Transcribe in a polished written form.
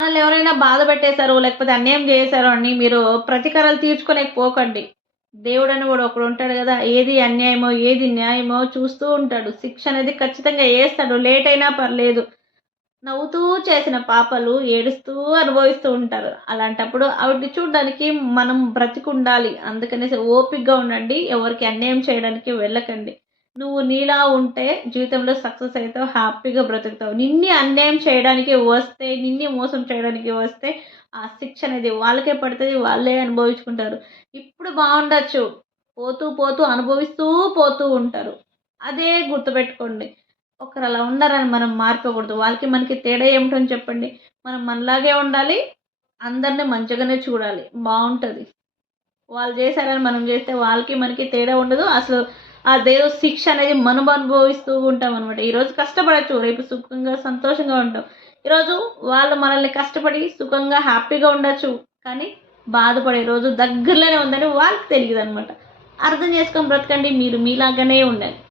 మనల్ని ఎవరైనా బాధ పెట్టేసారు, లేకపోతే అన్యాయం చేశారు అని మీరు ప్రతీకారాలు తీర్చుకోలేక పోకండి. దేవుడని గూడా ఒకడుంటాడు గదా! ఏది అన్యాయమో, ఏది న్యాయమో చూస్తూ ఉంటాడు. శిక్ష అనేది ఖచ్చితంగా ఏస్తాడు. లేట్ అయినా పర్లేదు. నవ్వుతూ చేసిన పాపాలు ఏడుస్తూ అనుభవిస్తూ ఉంటారు. అలాంటప్పుడు ఆవిడ్ని చూడ్డానికి మనం బ్రతికుండాలి. అందుకనేసి ఓపికగా ఉండండి. ఎవరికీ అన్యాయం చేయడానికి వెళ్ళకండి. నువ్వు నీలా ఉంటే జీవితంలో సక్సెస్ అయితావు. హ్యాపీగా బ్రతుకుతావు. నిన్నే అన్యాయం చేయడానికి వస్తే, నిన్నే మోసం చేయడానికి వస్తే ఆ శిక్ష అనేది వాళ్ళకే పడతది. వాళ్ళే అనుభవించుకుంటారు. ఇప్పుడు బావుండొచ్చు. పోతూ, పోతూ అనుభవిస్తూ పోతూ ఉంటారు. అదే గుర్తుపెట్టుకోండి. ఒకరలా ఉన్నారని మనం మారిపోకూడదు. వాళ్ళకి, మనకి తేడా ఏమిటని చెప్పండి? మనం మనలాగే ఉండాలి. అందరిని మంచిగానే చూడాలి. బావుంటది. వాళ్ళు జేశారని మనం జేస్తే వాళ్ళకి, మనకి తేడా ఉండదు. అసలు అదేదో శిక్ష అనేది మనం అనుభవిస్తూ ఉంటామనమాట. ఈరోజు కష్టపడొచ్చు. రేపు సుఖంగా, సంతోషంగా ఉంటాం. ఈరోజు వాళ్ళు మనల్ని కష్టపడి సుఖంగా, హ్యాపీగా ఉండొచ్చు. కానీ బాధపడే రోజు దగ్గరలోనే ఉందని వాళ్ళకి తెలీదనమాట. అర్థం చేసుకొని బ్రతకండి. మీరు మీలాగానే ఉండండి.